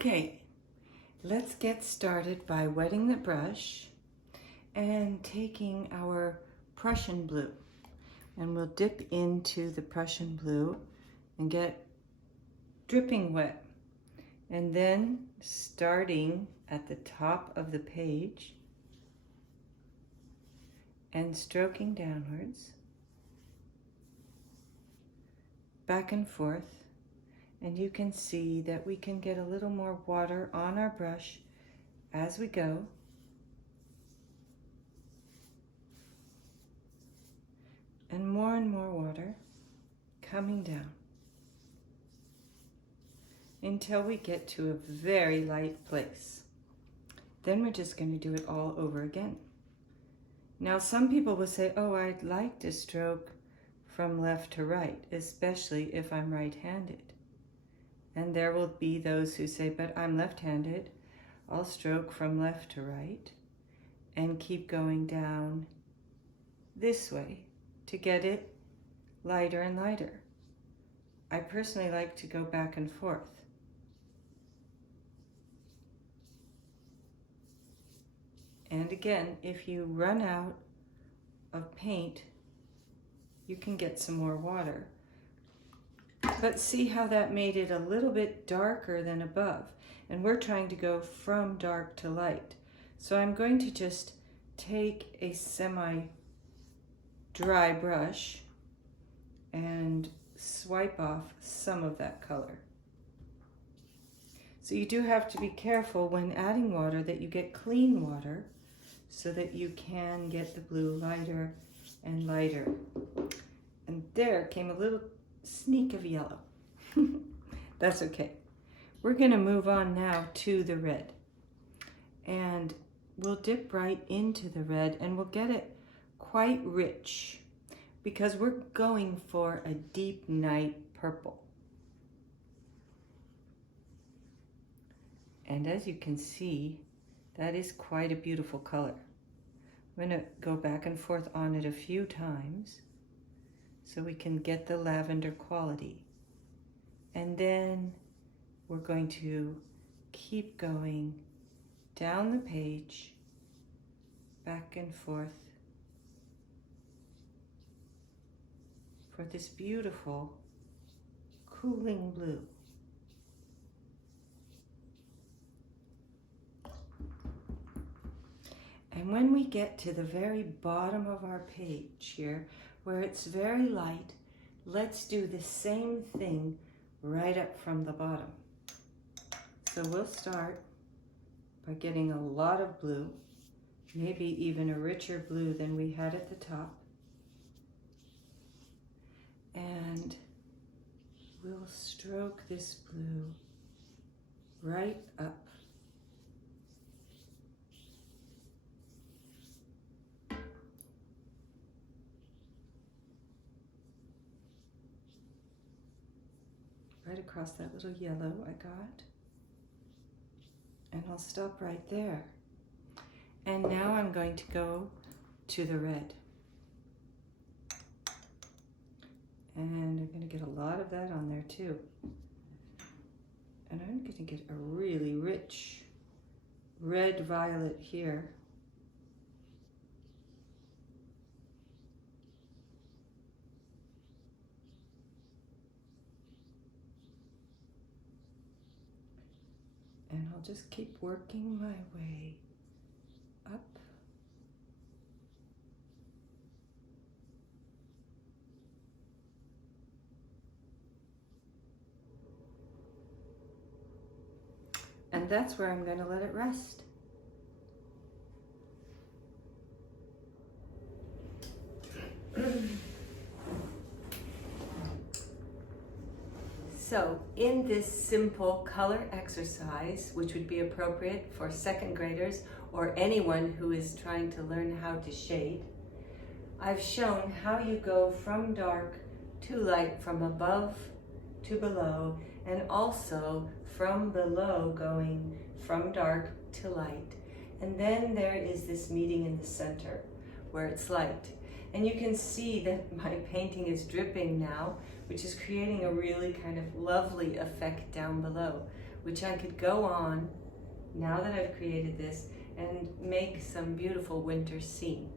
Okay, let's get started by wetting the brush and taking our Prussian blue. And we'll dip into the Prussian blue and get dripping wet. And then starting at the top of the page and stroking downwards, back and forth. And you can see that we can get a little more water on our brush as we go. And more water coming down until we get to a very light place. Then we're just going to do it all over again. Now some people will say, oh, I'd like to stroke from left to right, especially if I'm right-handed. And there will be those who say, but I'm left-handed. I'll stroke from left to right and keep going down this way to get it lighter and lighter. I personally like to go back and forth. And again, if you run out of paint, you can get some more water. But see how that made it a little bit darker than above. And we're trying to go from dark to light. So I'm going to just take a semi-dry brush and swipe off some of that color. So you do have to be careful when adding water that you get clean water so that you can get the blue lighter and lighter. And there came a little sneak of yellow. That's okay. We're going to move on now to the red. And we'll dip right into the red and we'll get it quite rich because we're going for a deep night purple. And as you can see, that is quite a beautiful color. I'm going to go back and forth on it a few times so we can get the lavender quality. And then we're going to keep going down the page, back and forth for this beautiful cooling blue. And when we get to the very bottom of our page here, where it's very light, let's do the same thing right up from the bottom. So we'll start by getting a lot of blue, maybe even a richer blue than we had at the top. And we'll stroke this blue right up. Right across that little yellow I got. And I'll stop right there. And now I'm going to go to the red. And I'm going to get a lot of that on there too. And I'm going to get a really rich red violet here. And I'll just keep working my way up. And that's where I'm going to let it rest. So in this simple color exercise, which would be appropriate for second graders or anyone who is trying to learn how to shade, I've shown how you go from dark to light, from above to below, and also from below going from dark to light. And then there is this meeting in the center where it's light. And you can see that my painting is dripping now, which is creating a really kind of lovely effect down below. which I could go on, now that I've created this, and make some beautiful winter scene.